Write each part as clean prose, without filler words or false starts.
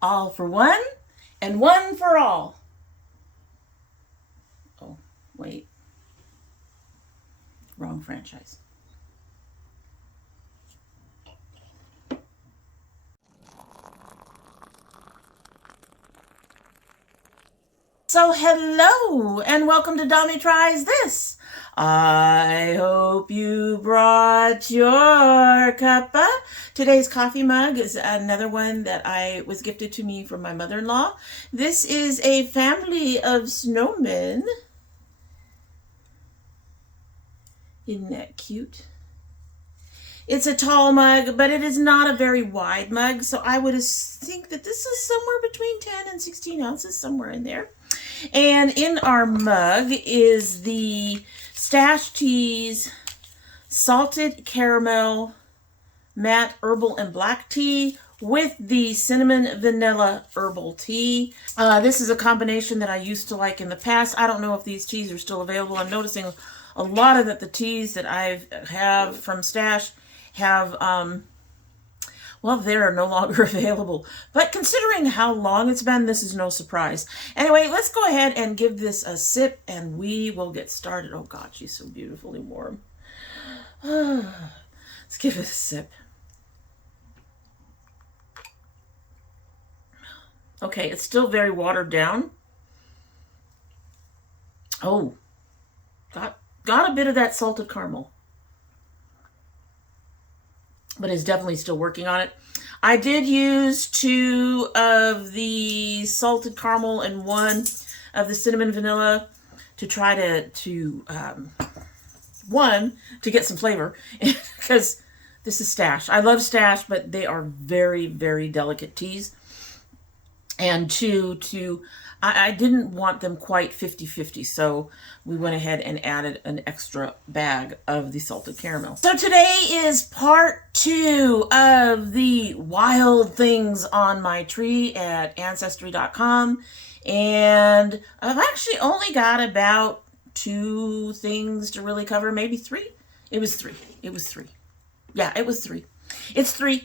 All for one and one for all. Oh, wait. Wrong franchise. So hello and welcome to Domytriesthis. I hope you brought your cuppa. Today's coffee mug is another one that was gifted to me from my mother-in-law. This is a family of snowmen. Isn't that cute? It's a tall mug, but it is not a very wide mug, so I would think that this is somewhere between 10 and 16 ounces, somewhere in there. And in our mug is the Stash Teas Salted Caramel Matte Herbal and Black Tea with the Cinnamon Vanilla Herbal Tea. This is a combination that I used to like in the past. I don't know if these teas are still available. I'm noticing a lot of the teas that I have from Stash have, well, they're no longer available. But considering how long it's been, this is no surprise. Anyway, let's go ahead and give this a sip and we will get started. Oh God, she's so beautifully warm. Let's give it a sip. Okay, it's still very watered down. Oh, got a bit of that salted caramel, but is definitely still working on it. I did use 2 of the salted caramel and 1 of the cinnamon vanilla to try to get some flavor because this is Stash. I love Stash, but they are very, very delicate teas. And 2, I didn't want them quite 50-50, so we went ahead and added an extra bag of the salted caramel. So today is part 2 of the wild things on my tree at Ancestry.com. And I've actually only got about 2 things to really cover, maybe 3. It was 3. Yeah, it was 3. It's 3.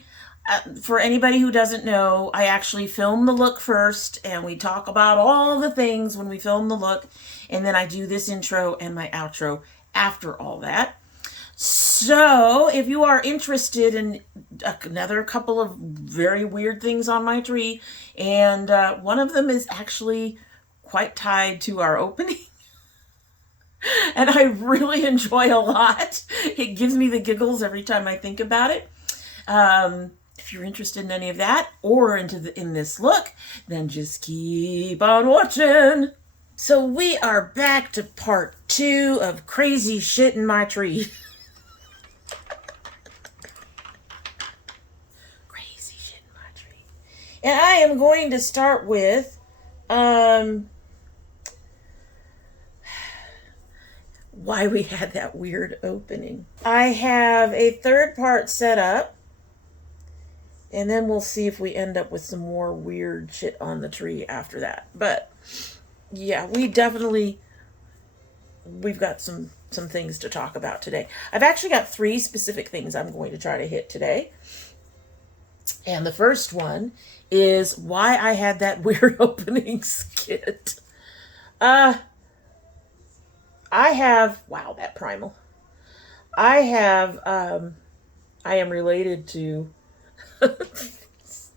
For anybody who doesn't know, I actually film the look first, and we talk about all the things when we film the look, and then I do this intro and my outro after all that. So, if you are interested in another couple of very weird things on my tree, and one of them is actually quite tied to our opening, and I really enjoy a lot. It gives me the giggles every time I think about it. If you're interested in any of that or in this look, then just keep on watching. So we are back to part 2 of crazy shit in my tree. Crazy shit in my tree. And I am going to start with why we had that weird opening. I have a 3rd part set up. And then we'll see if we end up with some more weird shit on the tree after that. But yeah, we've got some things to talk about today. I've actually got 3 specific things I'm going to try to hit today. And the first one is why I had that weird opening skit. I have, wow, that primal. I am related to this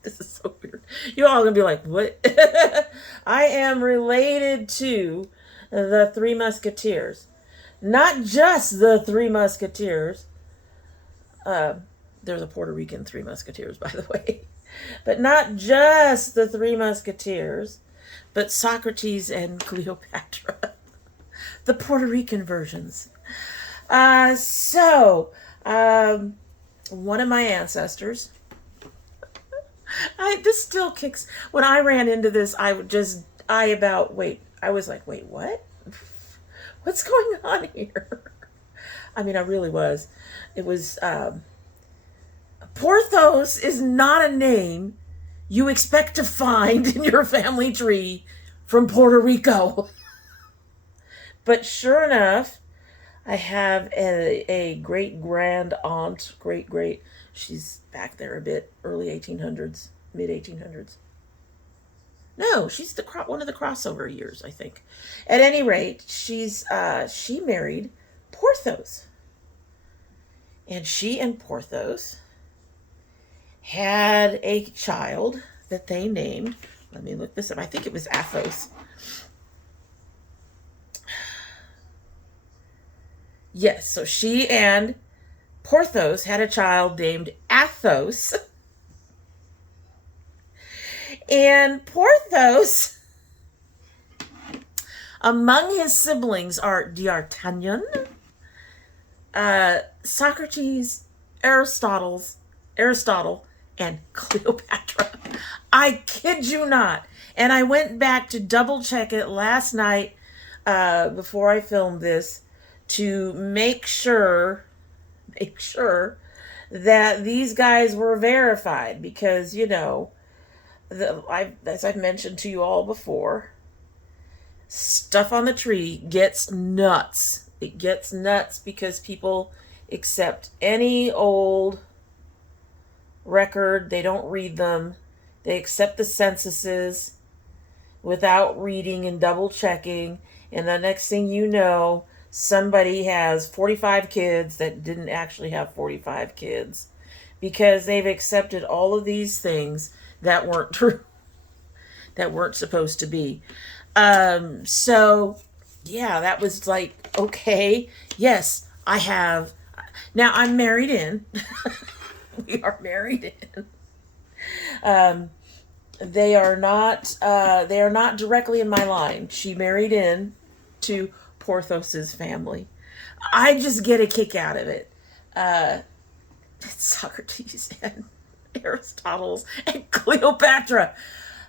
is so weird. You all are gonna be like, what? I am related to the 3 Musketeers. Not just the 3 Musketeers. They're the Puerto Rican 3 Musketeers, by the way. But not just the 3 Musketeers, but Socrates and Cleopatra. The Puerto Rican versions. One of my ancestors, this still kicks. When I ran into this, I was like, wait, what? What's going on here? I mean, I really was. It was, Porthos is not a name you expect to find in your family tree from Puerto Rico. But sure enough, I have a great grand aunt, she's back there a bit, early 1800s, mid 1800s. No, she's one of the crossover years, I think. At any rate, she married Porthos. And she and Porthos had a child that they named, let me look this up, I think it was Athos. Yes, so she and Porthos had a child named Athos. And Porthos, among his siblings are Deartanan, Socrates, Aristotle, and Cleopatra. I kid you not. And I went back to double check it last night before I filmed this to make sure that these guys were verified, because, you know, as I've mentioned to you all before, stuff on the tree gets nuts. It gets nuts because people accept any old record. They don't read them. They accept the censuses without reading and double checking. And the next thing you know, somebody has 45 kids that didn't actually have 45 kids, because they've accepted all of these things that weren't true, that weren't supposed to be. So yeah, that was like, okay, yes, I have. Now I'm married in. We are married in. They are not directly in my line. She married in to Porthos's family. I just get a kick out of it. It's Socrates and Aristotle and Cleopatra.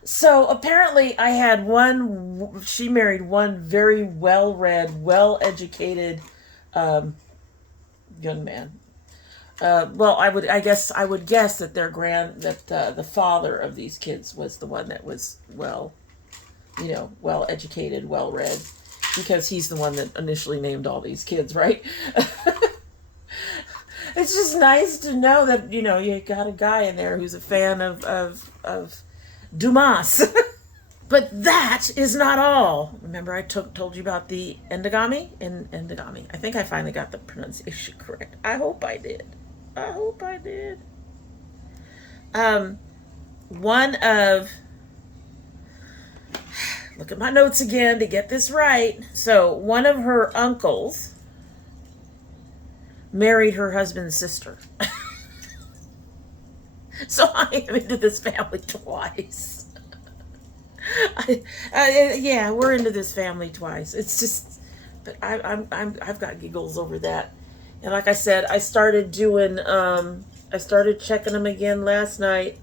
So apparently she married one very well-read, well-educated young man. Well, I would guess that the father of these kids was the one that was well-educated, well-read, because he's the one that initially named all these kids, right? It's just nice to know that, you got a guy in there who's a fan of Dumas. But that is not all. Remember I told you about the endogamy? Endogamy. I think I finally got the pronunciation correct. I hope I did. Look at my notes again to get this right. So one of her uncles married her husband's sister. So I am into this family twice. Yeah, we're into this family twice. It's just, but I've got giggles over that. And like I said, I started checking them again last night.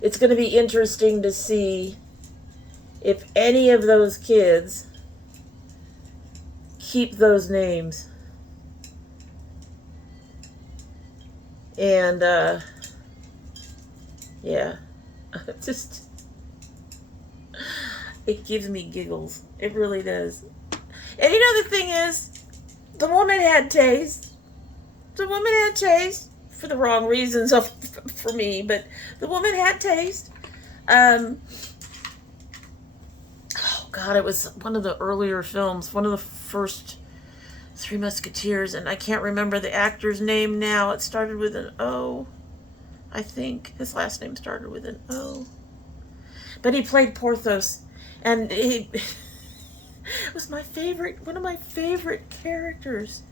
It's going to be interesting to see if any of those kids keep those names. And, yeah, it gives me giggles. It really does. And the thing is, the woman had taste. For the wrong reasons for me, but the woman had taste. Oh God, it was one of the earlier films, one of the first Three Musketeers, and I can't remember the actor's name now. It started with an O, I think. His last name started with an O. But he played Porthos, and it was one of my favorite characters.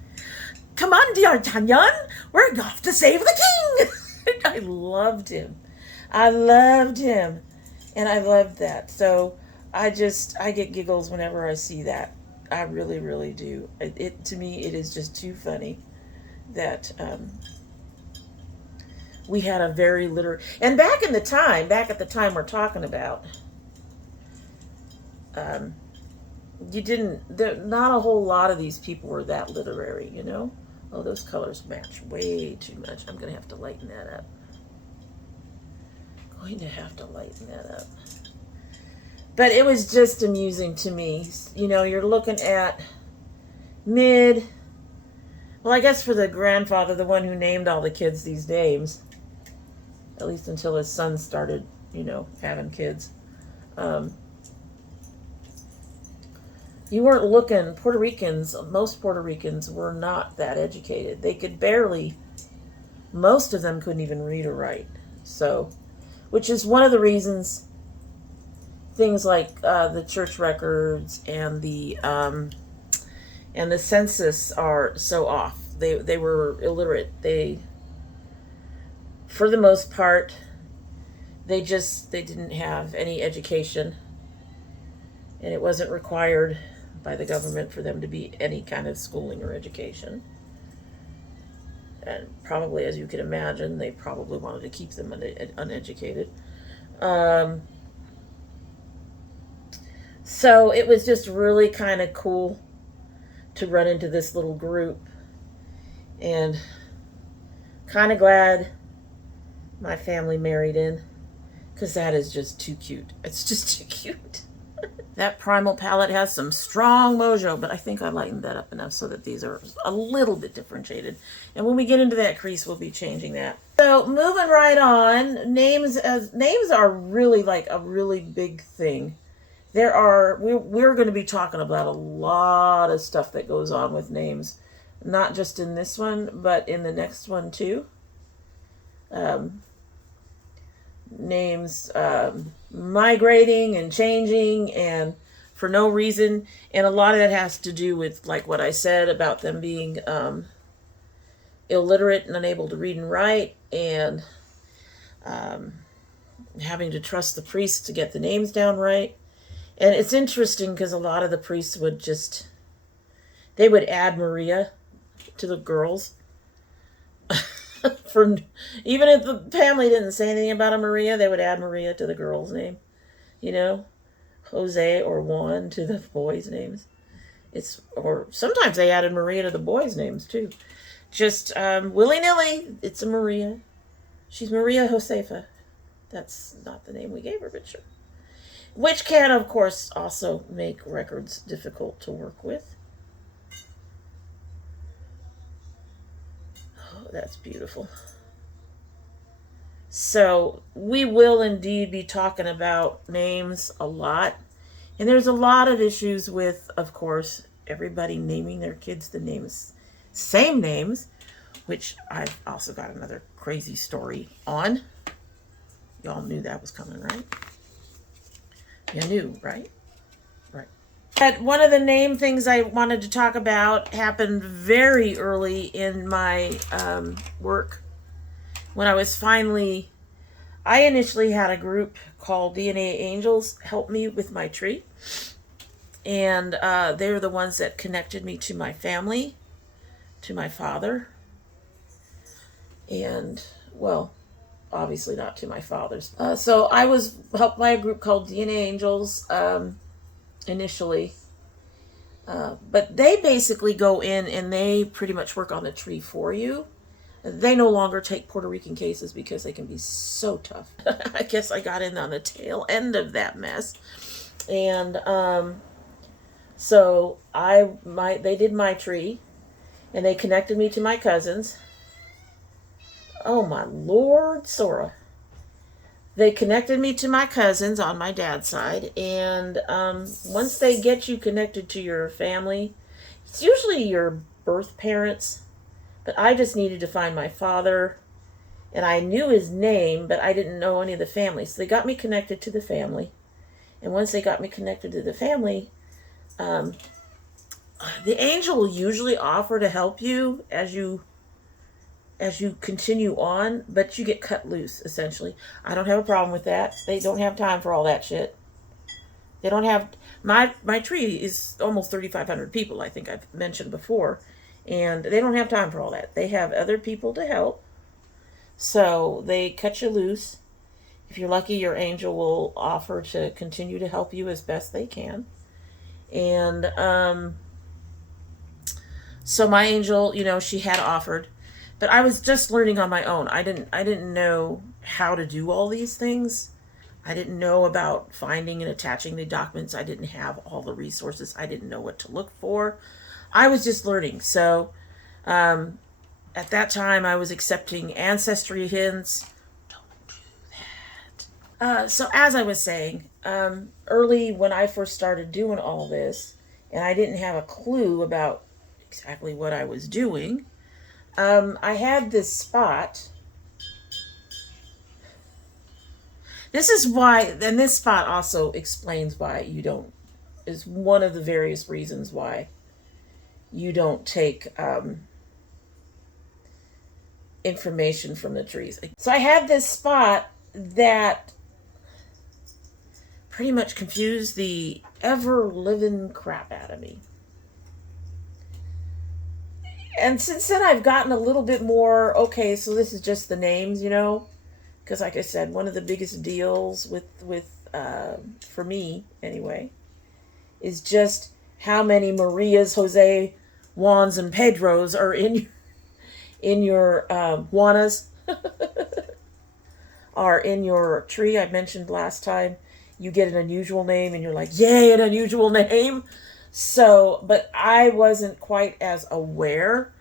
Come on, D'Artagnan, we're off to save the king. I loved him. And I loved that. So I get giggles whenever I see that. I really, really do. To me, it is just too funny that we had a very literary. And back at the time we're talking about, not a whole lot of these people were that literary, Oh, those colors match way too much. I'm going to have to lighten that up. But it was just amusing to me. You're looking at well, I guess for the grandfather, the one who named all the kids these names, at least until his son started, having kids. You weren't looking, most Puerto Ricans were not that educated. They could barely, most of them couldn't even read or write. So, which is one of the reasons things like the church records and the census are so off. They were illiterate. For the most part, they didn't have any education, and it wasn't required by the government for them to be any kind of schooling or education. And probably, as you can imagine, they probably wanted to keep them uneducated. So it was just really kind of cool to run into this little group, and kind of glad my family married in, because that is just too cute. It's just too cute. That Primal palette has some strong mojo, but I think I lightened that up enough so that these are a little bit differentiated. And when we get into that crease, we'll be changing that. So moving right on, names are really like a really big thing. We're going to be talking about a lot of stuff that goes on with names, not just in this one, but in the next one too. Names migrating and changing and for no reason, and a lot of that has to do with like what I said about them being illiterate and unable to read and write, and having to trust the priests to get the names down right. And it's interesting because a lot of the priests would add Maria to the girls. Even if the family didn't say anything about a Maria, they would add Maria to the girl's name. You know, Jose or Juan to the boys' names. Or sometimes they added Maria to the boys' names too. Just willy-nilly, it's a Maria. She's Maria Josefa. That's not the name we gave her, but sure. Which can, of course, also make records difficult to work with. Oh, that's beautiful. So we will indeed be talking about names a lot. And there's a lot of issues with, of course, everybody naming their kids same names, which I've also got another crazy story on. Y'all knew that was coming, right? You knew, right? Right. But one of the name things I wanted to talk about happened very early in my work. When I initially had a group called DNA Angels help me with my tree. And they're the ones that connected me to my family, to my father. And, well, obviously not to my father's. So I was helped by a group called DNA Angels initially. But they basically go in and they pretty much work on the tree for you. They no longer take Puerto Rican cases because they can be so tough. I guess I got in on the tail end of that mess. And so they did my tree, and they connected me to my cousins. Oh my Lord, Sora. They connected me to my cousins on my dad's side, and once they get you connected to your family, it's usually your birth parents, but I just needed to find my father, and I knew his name, but I didn't know any of the family, so they got me connected to the family, and once they got me connected to the family, the angel will usually offer to help you as you continue on, but you get cut loose, essentially. I don't have a problem with that. They don't have time for all that shit. They don't have... My tree is almost 3,500 people, I think I've mentioned before, and they don't have time for all that. They have other people to help, so they cut you loose. If you're lucky, your angel will offer to continue to help you as best they can. And so my angel, she had offered, but I was just learning on my own. I didn't know how to do all these things. I didn't know about finding and attaching the documents. I didn't have all the resources. I didn't know what to look for. I was just learning. So at that time, I was accepting ancestry hints. Don't do that. So as I was saying, early when I first started doing all this, and I didn't have a clue about exactly what I was doing, I had this spot. This is why, and this spot also explains why you don't, is one of the various reasons why you don't take information from the trees. So I had this spot that pretty much confused the ever-living crap out of me. And since then I've gotten a little bit more, okay, so this is just the names, you know? Because like I said, one of the biggest deals with for me, anyway, is just how many Marias, Jose, Juans, and Pedros are in your Juanas are in your tree. I mentioned last time you get an unusual name and you're like, yay, an unusual name. So, but I wasn't quite as aware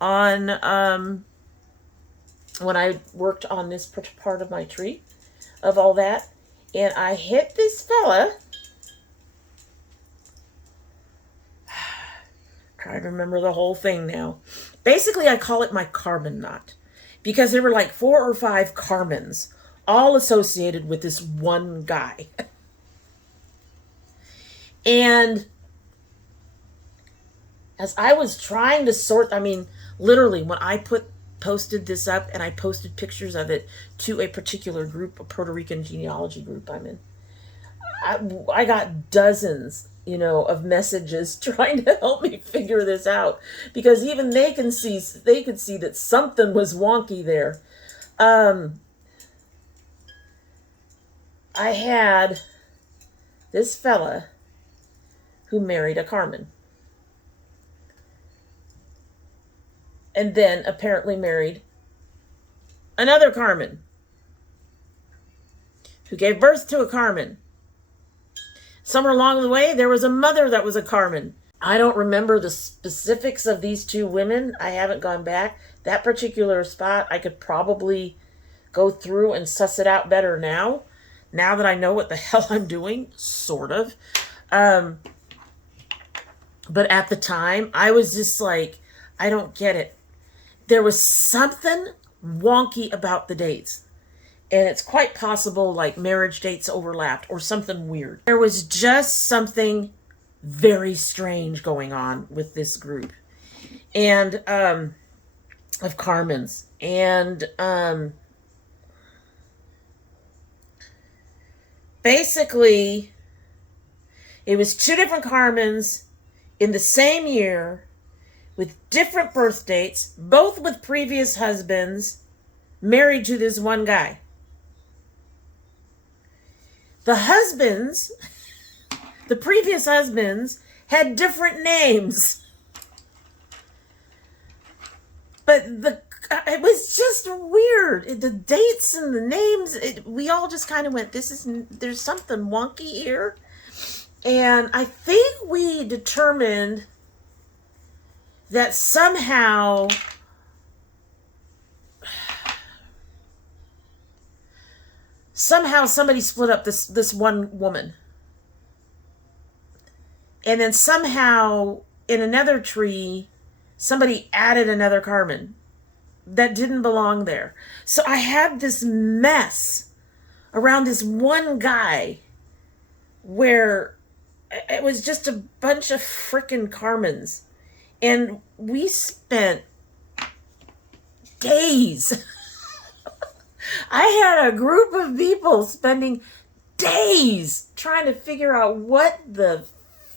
on when I worked on this part of my tree of all that. And I hit this fella. Trying to remember the whole thing now. Basically, I call it my Carmen knot because there were like 4 or 5 Carmens all associated with this one guy. And as I was trying to sort, I mean, literally when I posted this up and I posted pictures of it to a particular group, a Puerto Rican genealogy group I'm in, I got dozens, you know, of messages trying to help me figure this out because even they could see that something was wonky there. I had this fella who married a Carmen. And then apparently married another Carmen who gave birth to a Carmen. Somewhere along the way, there was a mother that was a Carmen. I don't remember the specifics of these 2 women. I haven't gone back. That particular spot, I could probably go through and suss it out better now that I know what the hell I'm doing, sort of. But at the time, I was just like, I don't get it. There was something wonky about the dates. And it's quite possible like marriage dates overlapped or something weird. There was just something very strange going on with this group. And of Carmen's. And basically, it was 2 different Carmens in the same year with different birth dates, both with previous husbands, married to this one guy. The husbands, the previous husbands, had different names. But it was just weird. The dates and the names, we all just kind of went, there's something wonky here. And I think we determined that somehow somebody split up this one woman. And then somehow in another tree, somebody added another Carmen that didn't belong there. So I had this mess around this one guy where it was just a bunch of frickin' Carmens. And we spent days. I had a group of people spending days trying to figure out what the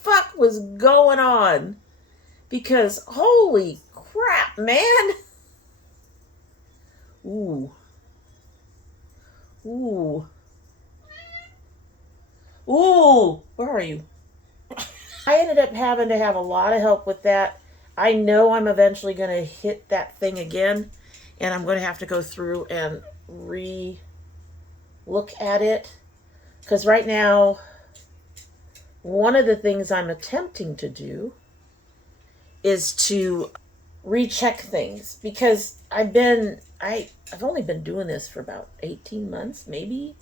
fuck was going on. Because holy crap, man. Ooh. Where are you? I ended up having to have a lot of help with that. I know I'm eventually going to hit that thing again, and I'm going to have to go through and re-look at it. Because right now, one of the things I'm attempting to do is to recheck things. Because I've only been doing this for about 18 months, maybe.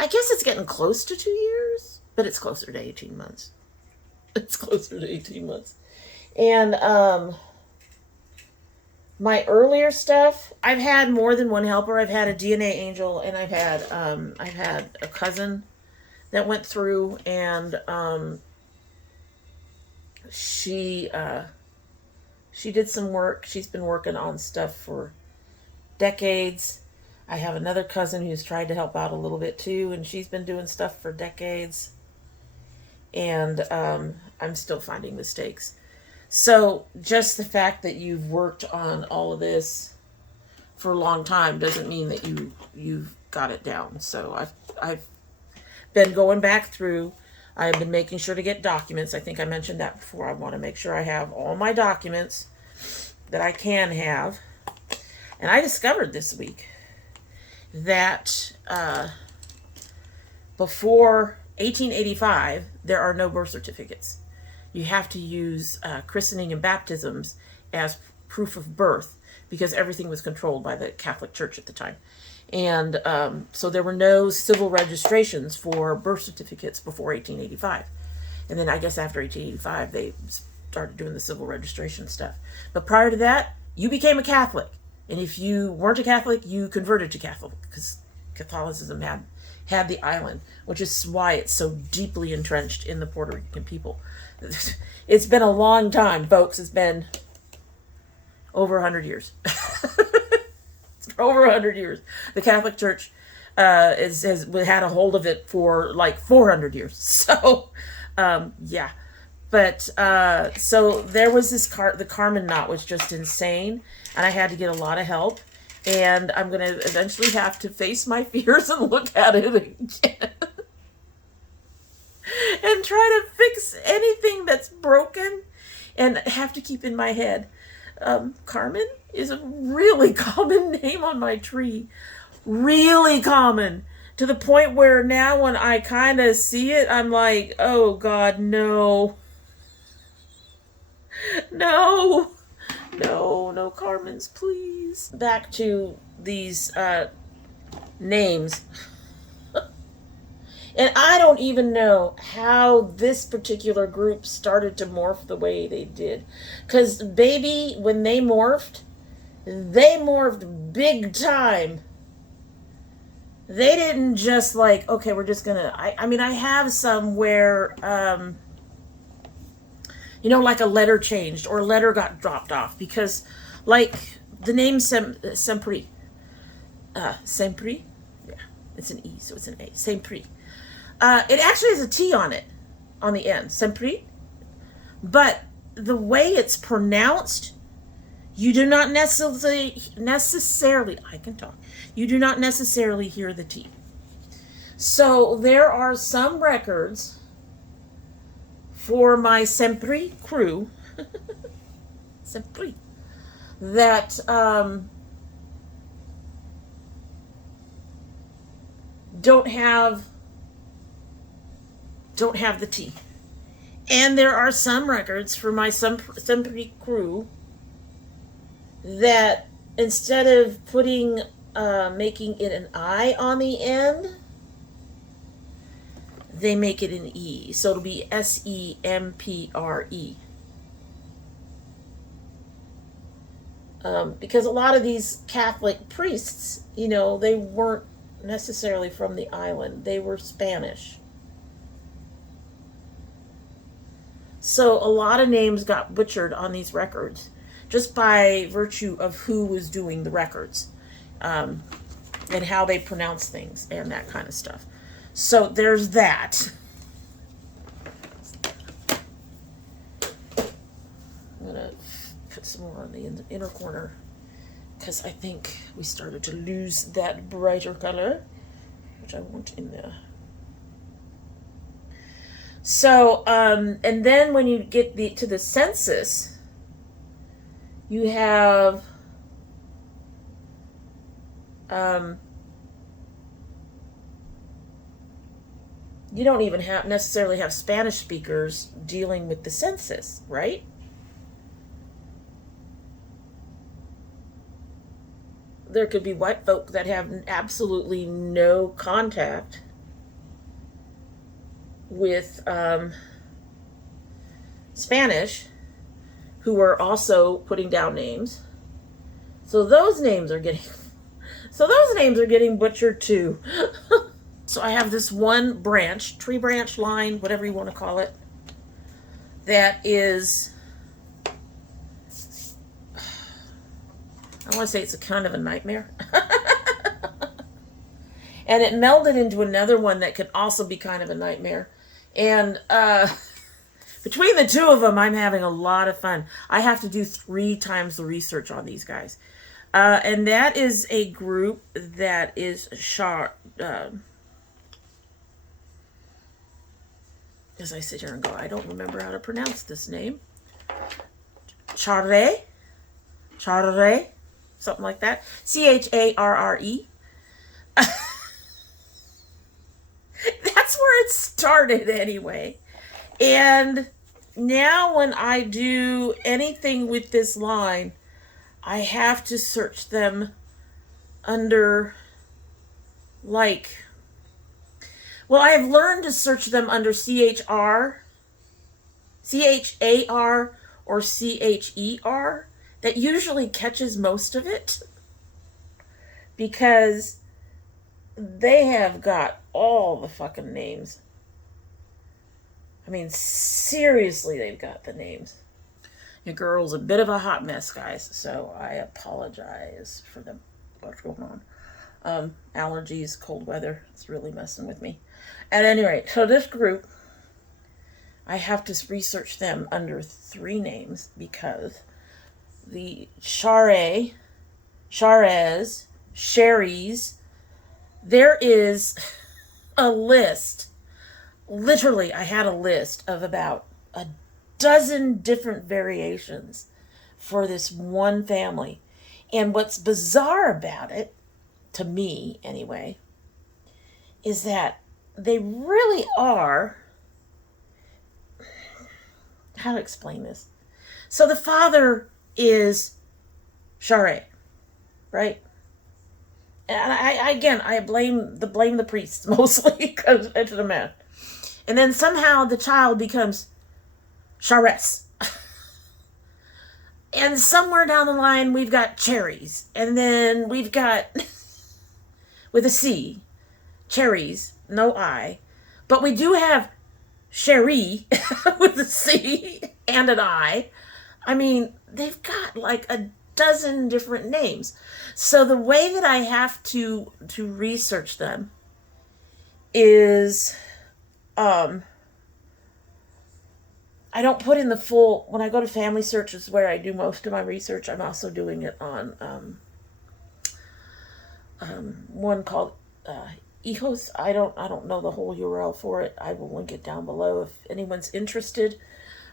I guess it's getting close to 2 years, but it's closer to 18 months. It's closer to 18 months. And my earlier stuff, I've had more than one helper. I've had a DNA angel, and I've had a cousin that went through, and she did some work. She's been working on stuff for decades. I have another cousin who's tried to help out a little bit too, and she's been doing stuff for decades. And I'm still finding mistakes. So just the fact that you've worked on all of this for a long time doesn't mean that you've got it down. So I've been going back through. I've been making sure to get documents. I think I mentioned that before. I want to make sure I have all my documents that I can have. And I discovered this week that before 1885, there are no birth certificates. You have to use christening and baptisms as proof of birth because everything was controlled by the Catholic Church at the time. And so there were no civil registrations for birth certificates before 1885. And then I guess after 1885, they started doing the civil registration stuff. But prior to that, you became a Catholic. And if you weren't a Catholic, you converted to Catholic because Catholicism had the island, which is why it's so deeply entrenched in the Puerto Rican people. It's been a long time, folks. It's been over 100 years. It's over 100 years. The Catholic Church has had a hold of it for like 400 years. So, yeah. But, so there was this the Carmen knot was just insane, and I had to get a lot of help. And I'm going to eventually have to face my fears and look at it again. And try to fix anything that's broken. And have to keep in my head, Carmen is a really common name on my tree. Really common. To the point where now when I kind of see it, I'm like, oh God, no. No. No Carmens, please. Back to these names. And I don't even know how this particular group started to morph the way they did. Because, baby, when they morphed big time. They didn't just like, okay, we're just gonna... I mean, I have some where... like a letter changed or a letter got dropped off because, like, the name Sempri. Sempri? Yeah, it's an E, so it's an A. Sempri. It actually has a T on it, on the end. Sempri. But the way it's pronounced, you do not necessarily, I can talk. You do not necessarily hear the T. So there are some records for my Sempri crew, Sempri, that don't have the T. And there are some records for my Sempri crew that instead of putting making it an I on the end, they make it an E. So it'll be Sempre. Because a lot of these Catholic priests, they weren't necessarily from the island. They were Spanish. So a lot of names got butchered on these records just by virtue of who was doing the records, and how they pronounce things and that kind of stuff. So there's that. I'm going to put some more on the inner corner because I think we started to lose that brighter color, which I want in there. So, and then when you get to the census, you have you don't even necessarily have Spanish speakers dealing with the census, right? There could be white folk that have absolutely no contact with Spanish who are also putting down names. So those names are getting butchered too. So I have this one branch, tree branch line, whatever you want to call it, that is, I want to say it's a kind of a nightmare. And it melded into another one that could also be kind of a nightmare. And between the two of them, I'm having a lot of fun. I have to do 3 times the research on these guys. And that is a group that is as I sit here and go, I don't remember how to pronounce this name. Charre, something like that. Charre. That's where it started anyway. And now when I do anything with this line, I have to search them under, like, well, I have learned to search them under CHR, or CHER. That usually catches most of it, because they have got all the fucking names. I mean, seriously, they've got the names. Your girl's a bit of a hot mess, guys, so I apologize for what's going on. Allergies, cold weather, it's really messing with me. At any rate, so this group, I have to research them under 3 names, because the Charres, Sherries, there is a list. Literally, I had a list of about a dozen different variations for this one family. And what's bizarre about it, to me anyway, is that they really are, how to explain this? So the father is Charre, right? And I blame the priests mostly, because it's the man. And then somehow the child becomes Charesse. And somewhere down the line we've got cherries. And then we've got, with a C, cherries, no I. But we do have Cherie with a C and an I. I mean, they've got like a dozen different names. So the way that I have to research them is, I don't put in the full, when I go to family search is where I do most of my research. I'm also doing it on one called Ethos. I don't know the whole URL for it. I will link it down below if anyone's interested.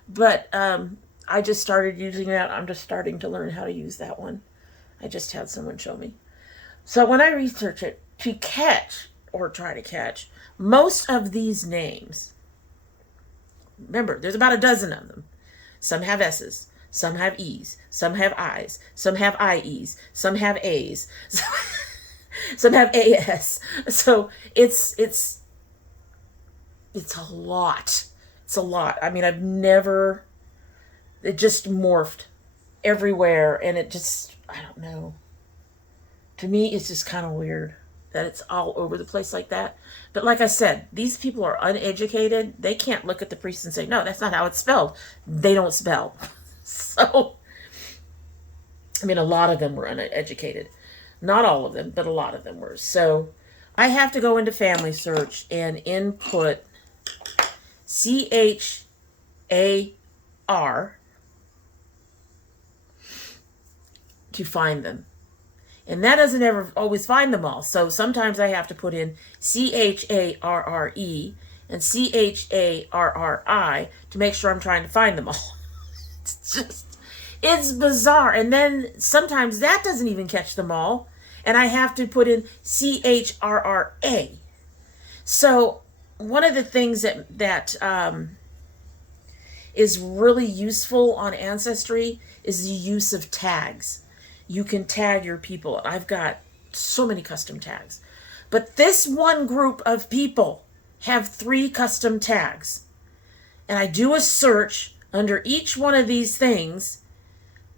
But I just started using that. I'm just starting to learn how to use that one. I just had someone show me. So when I research it, to catch, or try to catch, most of these names, remember, there's about a dozen of them. Some have S's, some have E's, some have I's, some have IE's, some have A's, some have AS. So it's a lot. It's a lot. I mean, it just morphed everywhere, and it just, I don't know. To me, it's just kind of weird that it's all over the place like that. But like I said, these people are uneducated. They can't look at the priest and say, no, that's not how it's spelled. They don't spell. So, I mean, a lot of them were uneducated. Not all of them, but a lot of them were. So I have to go into family search and input CHAR to find them. And that doesn't ever always find them all. So sometimes I have to put in CHARRE and CHARRI to make sure I'm trying to find them all. It's bizarre. And then sometimes that doesn't even catch them all. And I have to put in CHRRA. So one of the things that is really useful on Ancestry is the use of tags. You can tag your people. I've got so many custom tags. But this one group of people have 3 custom tags. And I do a search under each one of these things.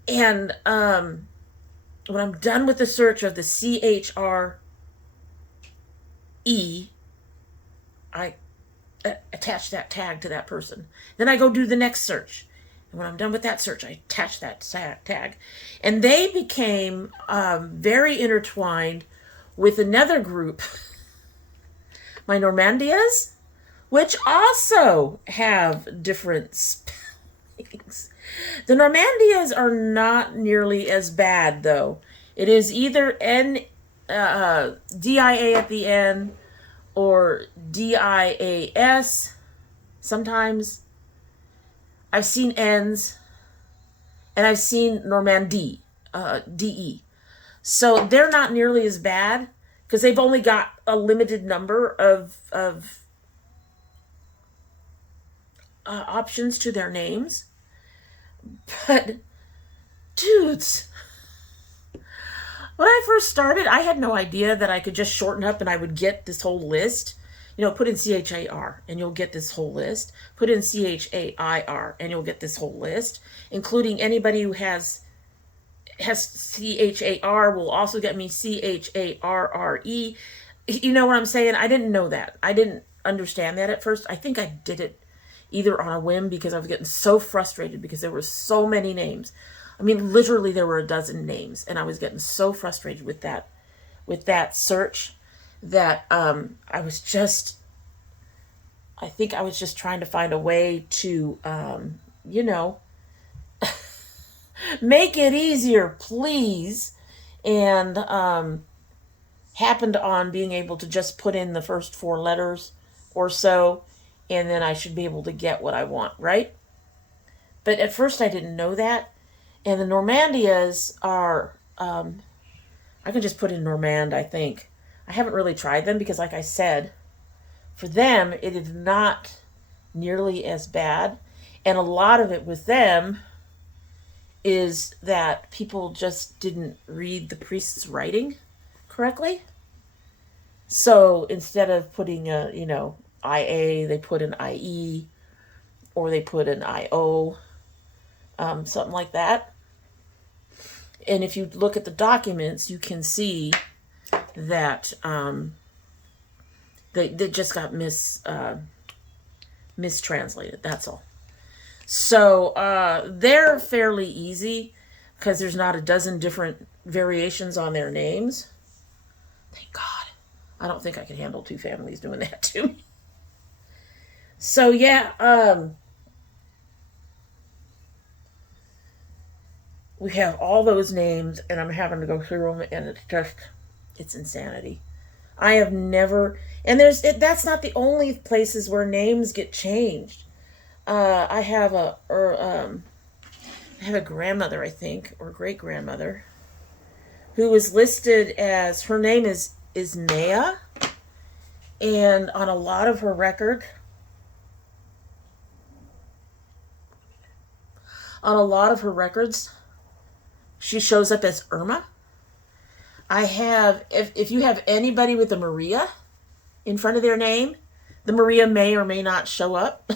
And when I'm done with the search of the CHRE, I attach that tag to that person. Then I go do the next search. And when I'm done with that search, I attach that tag. And they became very intertwined with another group, my Normandias, which also have different spellings. The Normandias are not nearly as bad, though. It is either DIA at the end or DIAS. Sometimes I've seen N's, and I've seen Normandy, DE. So they're not nearly as bad because they've only got a limited number of options to their names. But, dudes, when I first started, I had no idea that I could just shorten up and I would get this whole list. You know, put in CHAR and you'll get this whole list. Put in CHAIR and you'll get this whole list, including anybody who has CHAR will also get me CHARRE. You know what I'm saying? I didn't know that. I didn't understand that at first. I think I did it either on a whim because I was getting so frustrated because there were so many names. I mean, literally there were a dozen names, and I was getting so frustrated with that search that I think I was just trying to find a way to, you know, make it easier, please. And happened on being able to just put in the first 4 letters or so, and then I should be able to get what I want, right? But at first I didn't know that. And the Normandias are, I can just put in Normand, I think. I haven't really tried them because, like I said, for them, it is not nearly as bad. And a lot of it with them is that people just didn't read the priest's writing correctly. So instead of putting a, you know, IA, they put an IE, or they put an IO, something like that. And if you look at the documents, you can see that they just got mistranslated. That's all. So they're fairly easy because there's not a dozen different variations on their names. Thank God. I don't think I can handle 2 families doing that to me. So yeah, we have all those names, and I'm having to go through them, and it's insanity. I have never, and that's not the only places where names get changed. I have a grandmother, I think, or great grandmother, who was listed as, her name is Nea, and on a lot of her records, she shows up as Irma. I have, if you have anybody with a Maria in front of their name, the Maria may or may not show up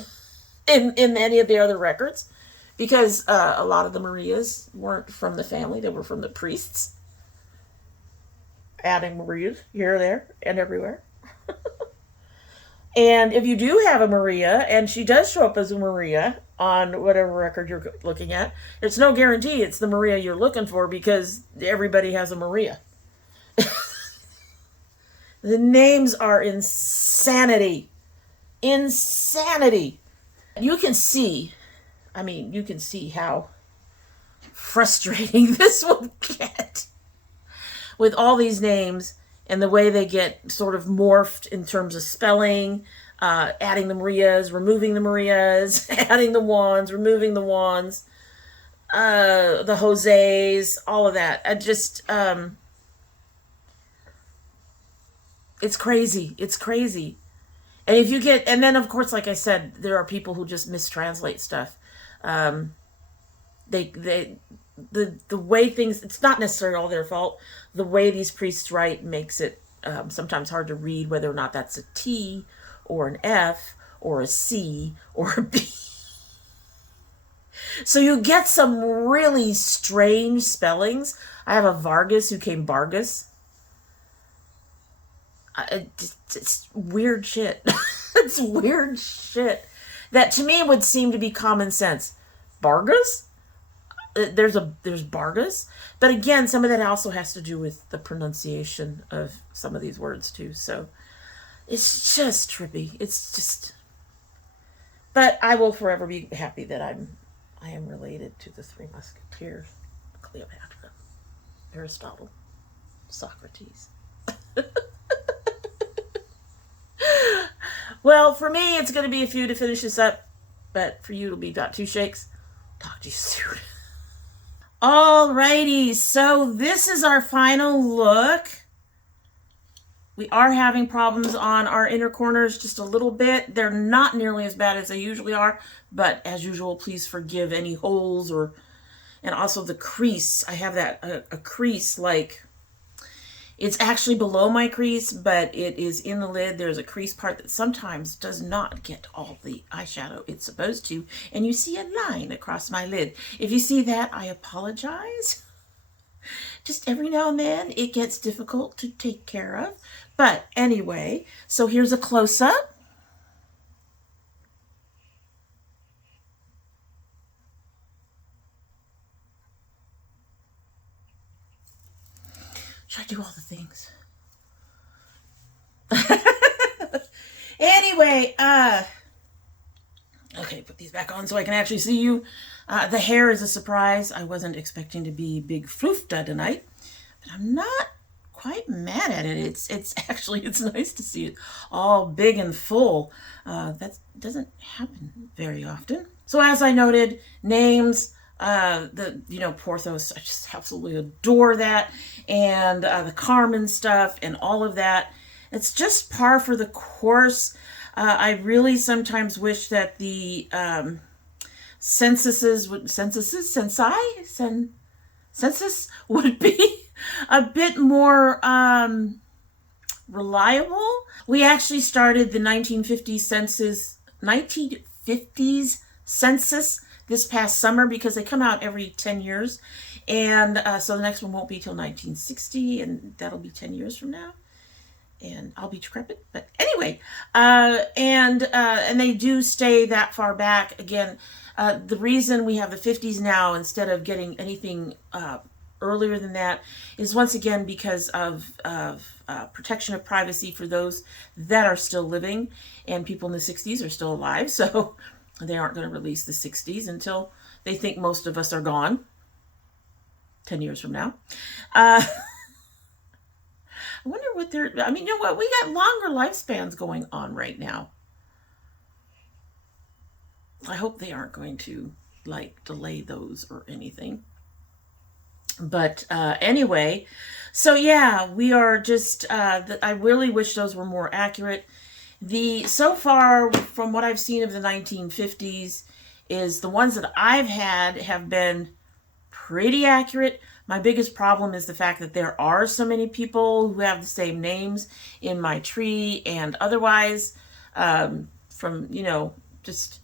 in any of the other records, because a lot of the Marias weren't from the family, they were from the priests. Adding Marias here, there, and everywhere. And if you do have a Maria, and she does show up as a Maria on whatever record you're looking at, it's no guarantee it's the Maria you're looking for, because everybody has a Maria. The names are insanity. Insanity. You can see how frustrating this will get with all these names and the way they get sort of morphed in terms of spelling, adding the Marias, removing the Marias, adding the Juans, removing the Juans, the Jose's, all of that. It's crazy. It's crazy. And if you get, and then of course, like I said, there are people who just mistranslate stuff. The way things, it's not necessarily all their fault. The way these priests write makes it sometimes hard to read whether or not that's a T or an F or a C or a B. So you get some really strange spellings. I have a Vargas who came Vargas. It's weird shit. It's weird shit that to me would seem to be common sense. Vargas? There's Vargas, but again, some of that also has to do with the pronunciation of some of these words too. So it's just trippy. It's just, but I will forever be happy that I am related to the Three Musketeers: Cleopatra, Aristotle, Socrates. Well, for me, it's going to be a few to finish this up, but for you, it'll be about 2 shakes. Talk to you soon. Alrighty, so this is our final look. We are having problems on our inner corners just a little bit. They're not nearly as bad as they usually are, but as usual, please forgive any holes and also the crease. I have that a crease like, it's actually below my crease, but it is in the lid. There's a crease part that sometimes does not get all the eyeshadow it's supposed to, and you see a line across my lid. If you see that, I apologize. Just every now and then it gets difficult to take care of. But anyway, so here's a close-up. Should I do all the things? Anyway, okay, put these back on so I can actually see you. The hair is a surprise. I wasn't expecting to be big floofta tonight, but I'm not quite mad at it. It's actually, it's nice to see it all big and full. That doesn't happen very often. So as I noted, names, Porthos, I just absolutely adore that. And the Carmen stuff and all of that. It's just par for the course. I really sometimes wish that the census would be a bit more reliable. We actually started the 1950s census this past summer because they come out every 10 years. And so the next one won't be till 1960, and that'll be 10 years from now. And I'll be decrepit, but anyway, and they do stay that far back. Again, the reason we have the 50s now instead of getting anything earlier than that is once again because of protection of privacy for those that are still living, and people in the 60s are still alive, so they aren't going to release the 60s until they think most of us are gone 10 years from now. I wonder what they're, I mean, you know what? We got longer lifespans going on right now. I hope they aren't going to, like, delay those or anything. But anyway, so yeah, we are just, I really wish those were more accurate. So far, from what I've seen of the 1950s, is the ones that I've had have been pretty accurate. My biggest problem is the fact that there are so many people who have the same names in my tree and otherwise, from, just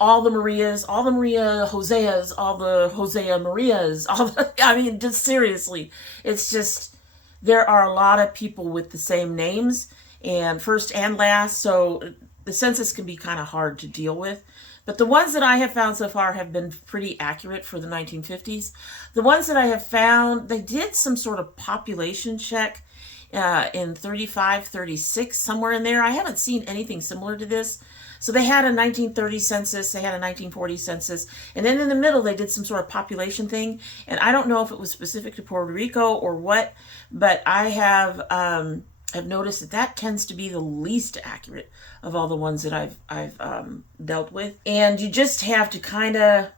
all the Marias, all the Maria Joseas, all the Hosea Marias, I mean, just seriously, it's just, there are a lot of people with the same names, and first and last, so the census can be kind of hard to deal with. But the ones that I have found so far have been pretty accurate for the 1950s. The ones that I have found, they did some sort of population check in 35, 36, somewhere in there. I haven't seen anything similar to this. So they had a 1930 census, they had a 1940 census, and then in the middle they did some sort of population thing. And I don't know if it was specific to Puerto Rico or what, but I have noticed that that tends to be the least accurate of all the ones that I've dealt with. And you just have to kind of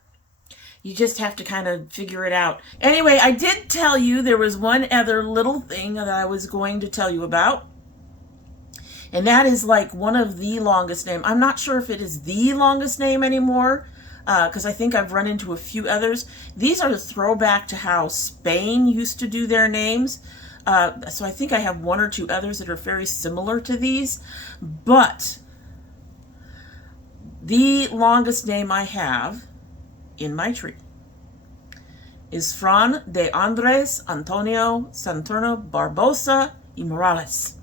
figure it out. Anyway, I did tell you there was one other little thing that I was going to tell you about. And that is like one of the longest name. I'm not sure if it is the longest name anymore, because I think I've run into a few others. These are the throwback to how Spain used to do their names. So I think I have one or two others that are very similar to these, but The longest name I have in my tree is Fran de Andres Antonio Santurno Barbosa y Morales.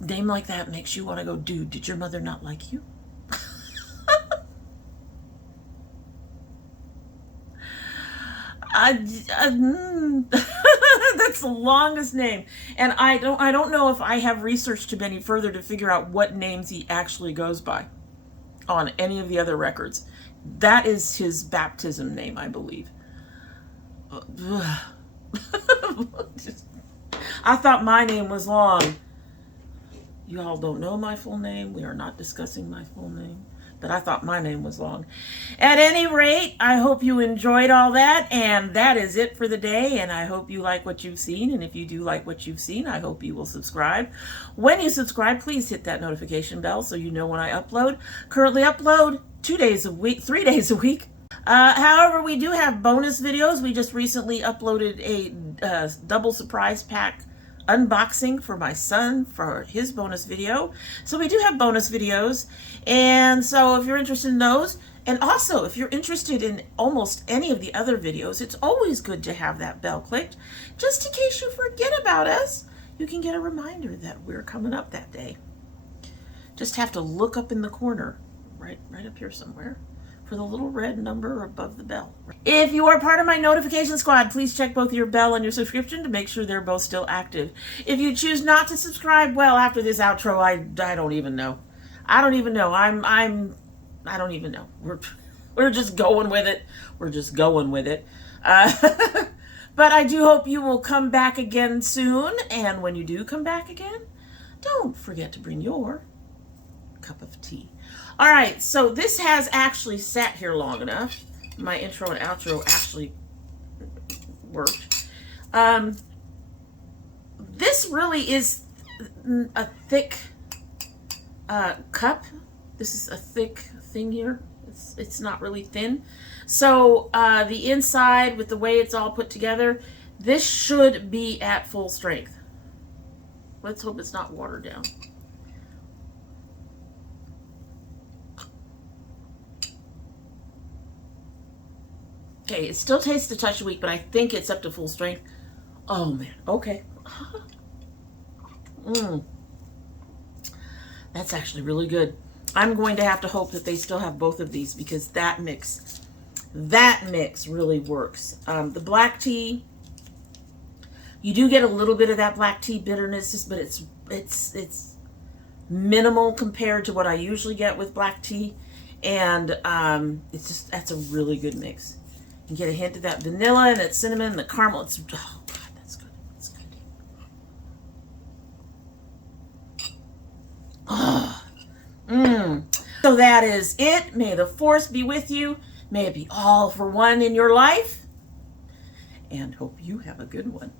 Name like that makes you want to go, dude, did your mother not like you? That's the longest name, and I don't know if I have researched him any further to figure out what names he actually goes by on any of the other records. That is his baptism name, I believe. I thought my name was long. You all don't know my full name. We are not discussing my full name. But I thought my name was long. At any rate, I hope you enjoyed all that. And that is it for the day. And I hope you like what you've seen. And if you do like what you've seen, I hope you will subscribe. When you subscribe, please hit that notification bell so you know when I upload. Currently upload 2 days a week, 3 days a week. However, we do have bonus videos. We just recently uploaded a double surprise pack unboxing for my son for his bonus video. So we do have bonus videos, and so if you're interested in those, and also if you're interested in almost any of the other videos, it's always good to have that bell clicked just in case you forget about us. You can get a reminder that we're coming up that day. Just have to look up in the corner, right up here somewhere, for the little red number above the bell. If you are part of my notification squad, please check both your bell and your subscription to make sure they're both still active. If you choose not to subscribe, well, after this outro, I don't even know. I don't even know. I don't even know. We're just going with it. We're just going with it. But I do hope you will come back again soon. And when you do come back again, don't forget to bring your cup of tea. All right, so this has actually sat here long enough. My intro and outro actually worked. This really is a thick cup. This is a thick thing here. It's not really thin. So the inside, with the way it's all put together, this should be at full strength. Let's hope it's not watered down. Okay, it still tastes a touch weak, but I think it's up to full strength. Oh, man. Okay. That's actually really good. I'm going to have to hope that they still have both of these because that mix really works. The black tea, you do get a little bit of that black tea bitterness, but it's minimal compared to what I usually get with black tea. And that's a really good mix. You get a hint of that vanilla and that cinnamon and the caramel. Oh God, that's good. That's good. So that is it. May the force be with you. May it be all for one in your life. And hope you have a good one.